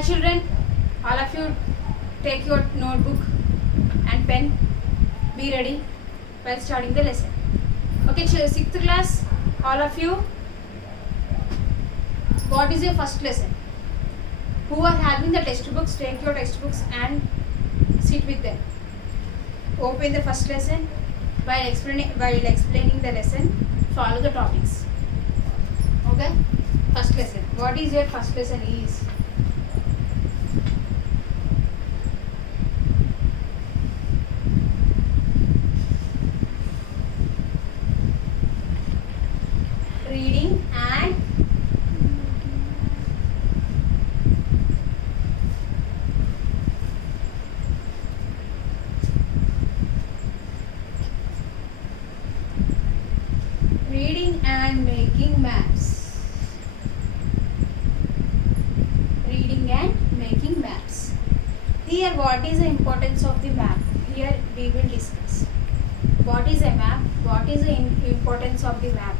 Hi children, all of you take your notebook and pen. Be ready while starting the lesson. Okay, 6th class, all of you, what is your first lesson? Who are having the textbooks, take your textbooks and sit with them. Open the first lesson. While explaining the lesson, follow the topics. Okay, first lesson. What is your first lesson is? Reading and making maps. Reading and making maps. Here, what is the importance of the map? Here we will discuss. What is a map? What is the importance of the map?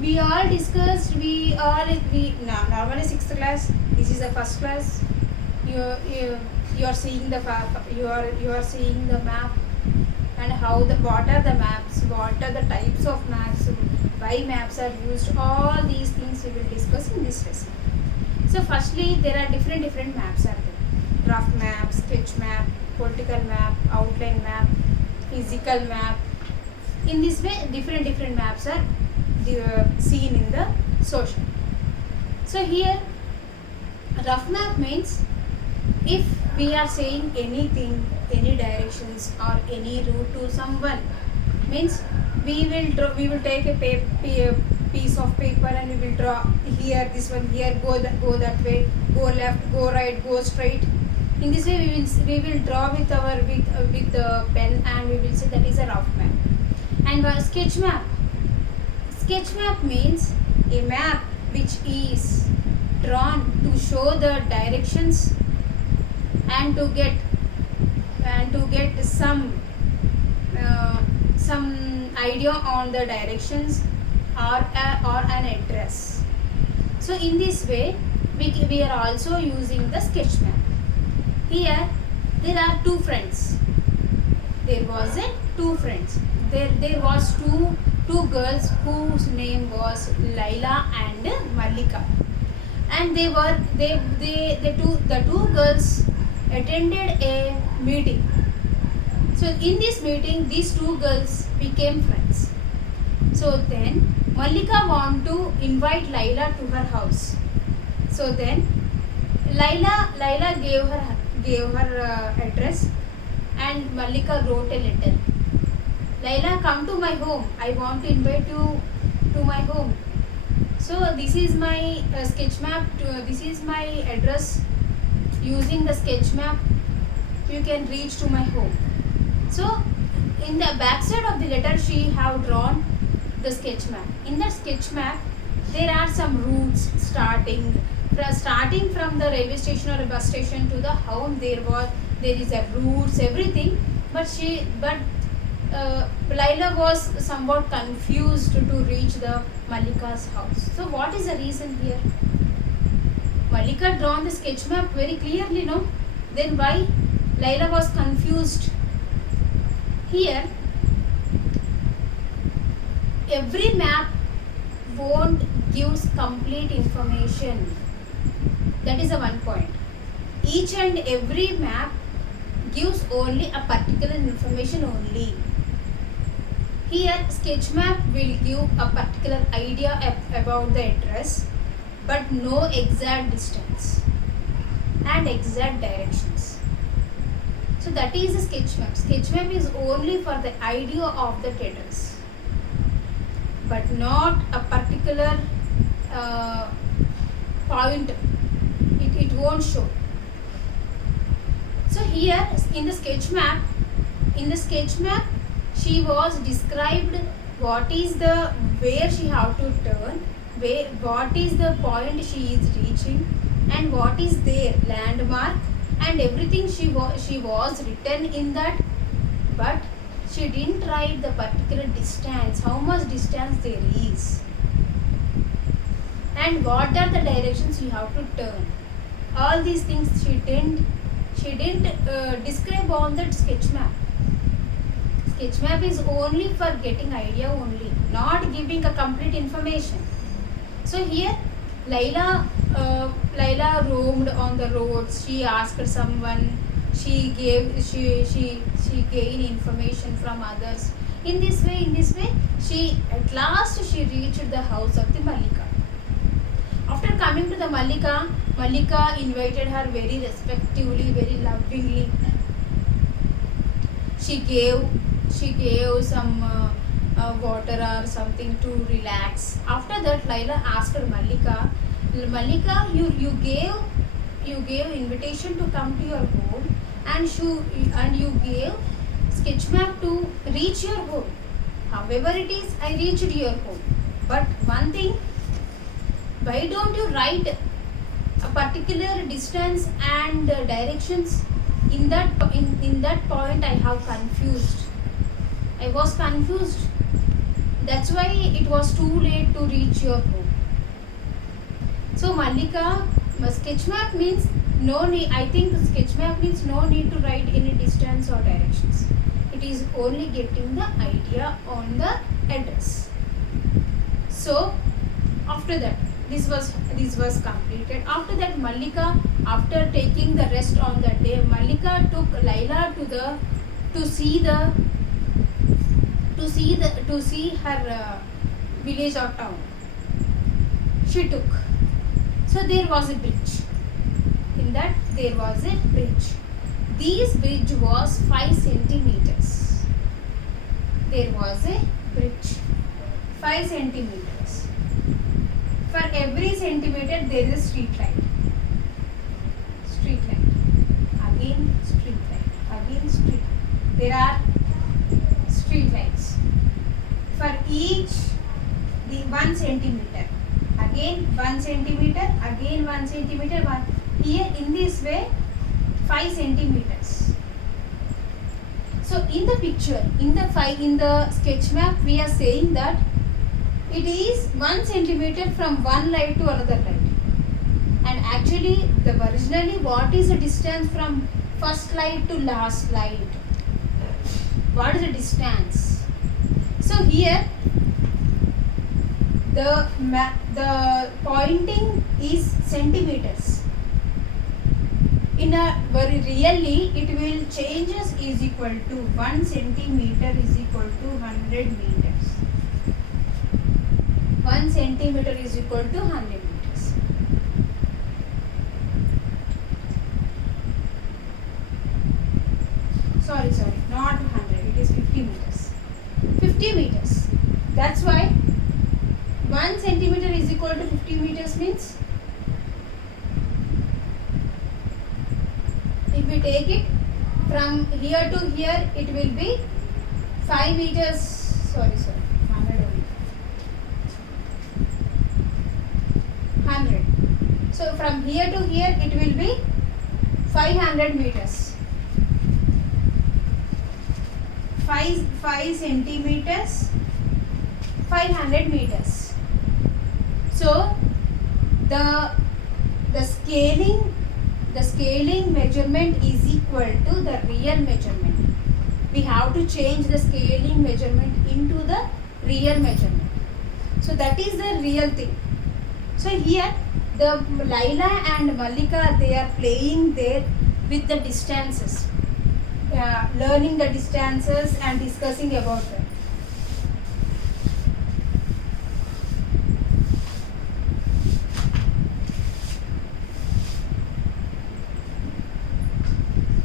We all discussed. We normally 6th class. This is the first class. You are seeing the map and what are the maps, what are the types of maps, why maps are used. All these things we will discuss in this lesson. So firstly, there are different maps are there. Rough map, sketch map, political map, outline map, physical map. In this way, different maps are seen in the social. So here, rough map means if we are saying anything, any directions or any route to someone, means we will take a piece of paper and we will draw here, this one here, go that way, go left, go right, go straight. In this way, we will draw with the pen and we will say that is a rough map. And sketch map. Sketch map means a map which is drawn to show the directions and to get some idea on the directions or an address. So in this way, we are also using the sketch map. Here there are two friends. There was two friends. There was two girls whose name was Laila and Mallika, and the two girls attended a meeting. So in this meeting, these two girls became friends. So then Mallika wanted to invite Laila to her house. So then Laila gave her address and Mallika wrote a letter. Laila, come to my home. I want to invite you to my home. So this is my sketch map. This is my address. Using the sketch map, you can reach to my home. So in the back side of the letter, she have drawn the sketch map. In the sketch map, there are some routes starting from the railway station or a bus station to the home. There is a routes, everything. But Laila was somewhat confused to reach the Mallika's house. So what is the reason here? Mallika drawn the sketch map very clearly, no? Then why Laila was confused? Here, every map won't give complete information. That is the one point. Each and every map gives only a particular information only. Here, sketch map will give a particular idea about the address, but no exact distance and exact directions. So that is a sketch map. Sketch map is only for the idea of the address, but not a particular point. It won't show. So here in the sketch map, she was described what is the where she have to turn, what is the point she is reaching, and what is their landmark, and everything she was written in that. But she didn't write the particular distance, how much distance there is. and what are the directions you have to turn. All these things she didn't describe on that sketch map. Sketch map is only for getting idea only, not giving a complete information. So here Laila roamed on the roads. She asked someone. She gained information from others. In this way, she at last she reached the house of the Mallika. After coming to the Mallika invited her very respectfully, very lovingly. She gave some water or something to relax. After that, Laila asked Mallika, you gave invitation to come to your home, and you gave sketch map to reach your home. However it is, I reached your home. But one thing, why don't you write a particular distance and directions? In that point, I have confused. I was confused. That's why it was too late to reach your home. So Mallika, sketch map means no need. I think sketch map means no need to write any distance or directions. It is only getting the idea on the address. So after that, this was completed. After that, Mallika, after taking the rest on that day, Mallika took Laila to see her village or town. She took. So there was a bridge. In that there was a bridge. This bridge was 5 centimeters. There was a bridge 5 centimeters. For every centimeter there is a street light. Street light. Again street light. Again street light. There are street lights. For each the 1 centimeter. Again 1 centimeter. Again 1 centimeter. Here in this way 5 centimeters. So in the picture, in the sketch map, we are saying that it is 1 centimeter from one light to another light. And actually, originally, what is the distance from first light to last light? What is the distance? So here, the pointing is centimeters. Really it will changes is equal to 1 centimeter is equal to 100 meters. 1 centimeter is equal to 100 meters. Sorry, not 100. It is 50 meters. 50 meters. That's why 1 centimeter is equal to 50 meters means, if we take it from here to here, it will be 5 meters. Sorry, 100 only. 100. So from here to here, it will be 500 meters. 5 centimeters, 500 meters. So the scaling measurement is equal to the real measurement. We have to change the scaling measurement into the real measurement. So that is the real thing. So here the Laila and Mallika, they are playing there with the distances, learning the distances and discussing about them.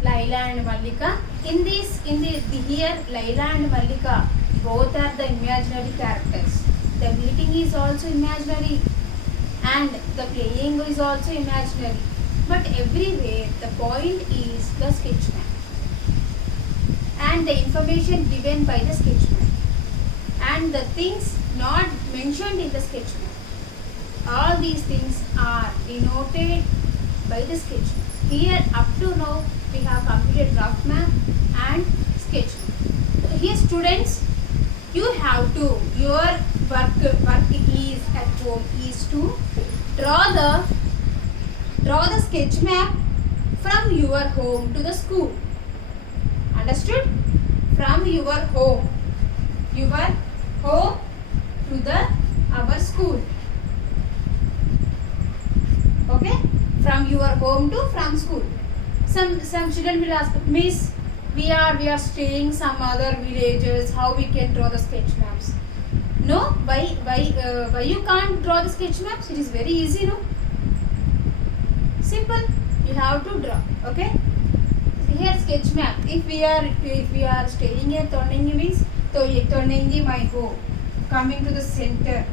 Laila and Mallika. Here Laila and Mallika both are the imaginary characters. The meeting is also imaginary and the playing is also imaginary. But everywhere the point is the sketch map and the information given by the sketch map and the things not mentioned in the sketch map. All these things are denoted by the sketch map. Here up to now we have completed rough map and sketch map. So here students, you have to, your work is at home is to Draw the sketch map from your home to the school. Understood? From your home to the our school. Okay? From your home to from school. Some children will ask, Miss, we are staying some other villages. How we can draw the sketch maps? No, why you can't draw the sketch maps? It is very easy, no? Simple. You have to draw. Okay. Here sketch map. If we are staying at Tonengi means, so Tonengi my home. Coming to the center.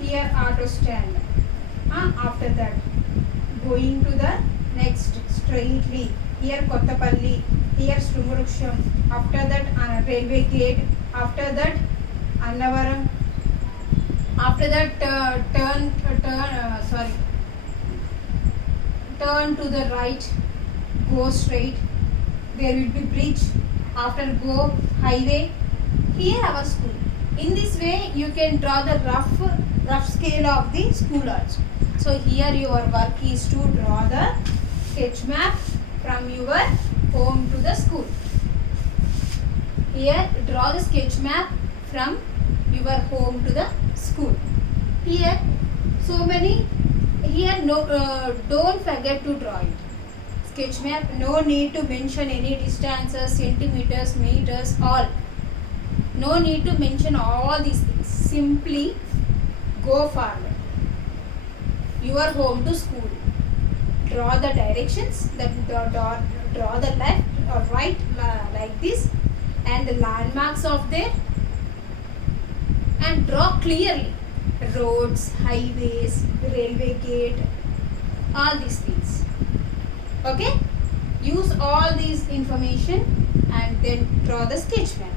Here auto stand. After that, going to the next straightly. Here Kottapalli. Here Srumuruksham. After that railway gate. After that Annavaram. After that turn to the right, go straight, there will be bridge, after go highway, here our school. In this way you can draw the rough scale of the school also. So here your work is to draw the sketch map from your home to the school. Here draw the sketch map from your home to the school. Here so many. Here no, don't forget to draw it. Sketch map, no need to mention any distances, centimeters, meters, all. No need to mention all these things. Simply go forward. Your home to school. Draw the directions, draw the left or right like this, and the landmarks of there, and draw clearly. Roads, highways, railway gate, all these things. Okay? Use all these information and then draw the sketch map.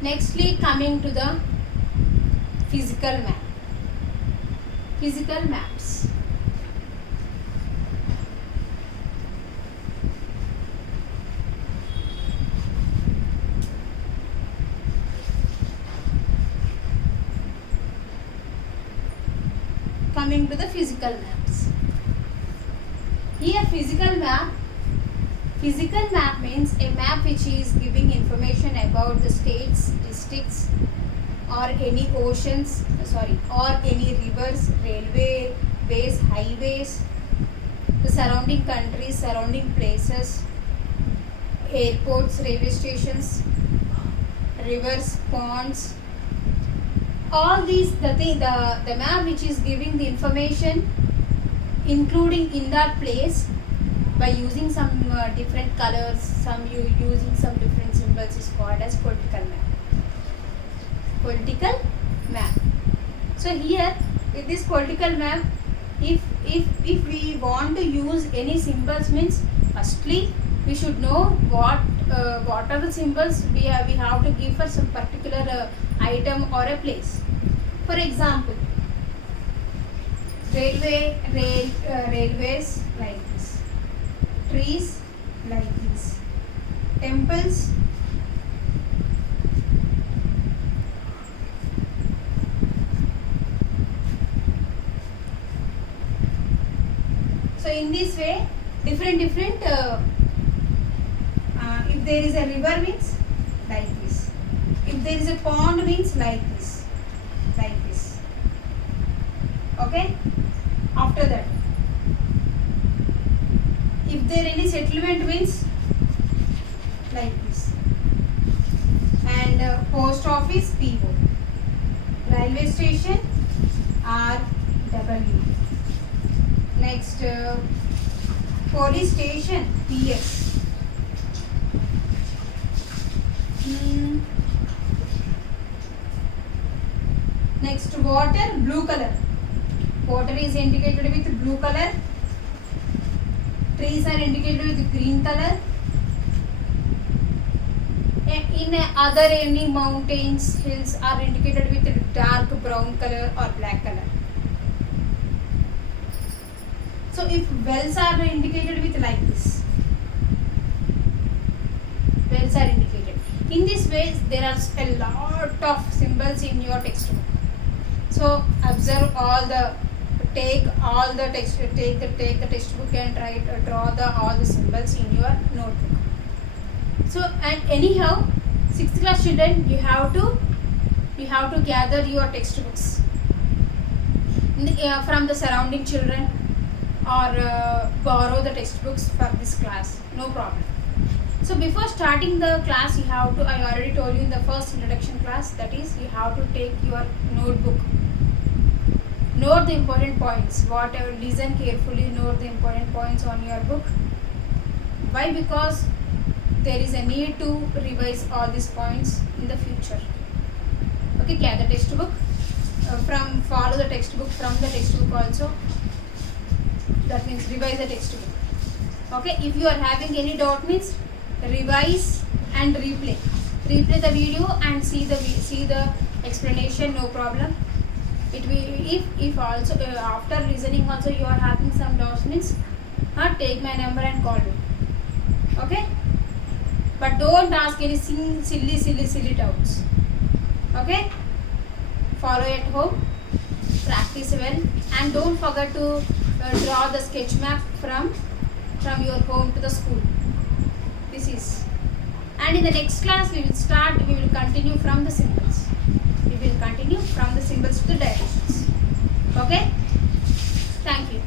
Nextly, coming to the physical map. Physical maps. Coming to the physical maps. Here physical map means a map which is giving information about the states, districts, or any oceans, or any rivers, railway ways, highways, the surrounding countries, surrounding places, airports, railway stations, rivers, ponds. All these, the map which is giving the information, including in that place, by using some different colors, using some different symbols, is called as political map. Political map. So here with this political map, if we want to use any symbols, means firstly we should know what are the symbols we have to give for some particular item or a place. For example, railways like this, trees like this, temples, so in this way different if there is a river means like this, if there is a pond means like this, okay. After that, if there any settlement means like this, and post office PO, railway station RW, next police station PS, next water, blue color, water is indicated with blue color, trees are indicated with green color, in other any mountains, hills are indicated with dark brown color or black color. So if wells are indicated with like this, wells are indicated. In this way, there are a lot of symbols in your textbook. So observe all the, take all the text, take the textbook and draw all the symbols in your notebook. So and anyhow, 6th class children, you have to gather your textbooks from the surrounding children, or borrow the textbooks for this class, no problem. So before starting the class, you have to, I already told you in the first introduction class, that is, you have to take your notebook, note the important points, whatever, listen carefully, note the important points on your book. Why? Because there is a need to revise all these points in the future. Okay, gather textbook, follow the textbook from the textbook also, that means revise the textbook. Okay, if you are having any doubt, means revise and replay the video and see the explanation, no problem. It will, if also after listening also you are having some doubts, means take my number and call me. Okay, but don't ask any silly doubts. Okay, follow at home, practice well, and don't forget to draw the sketch map from your home to the school. This is, and in the next class we will continue from the symbols. We will continue from the symbols to the directions. Okay, thank you.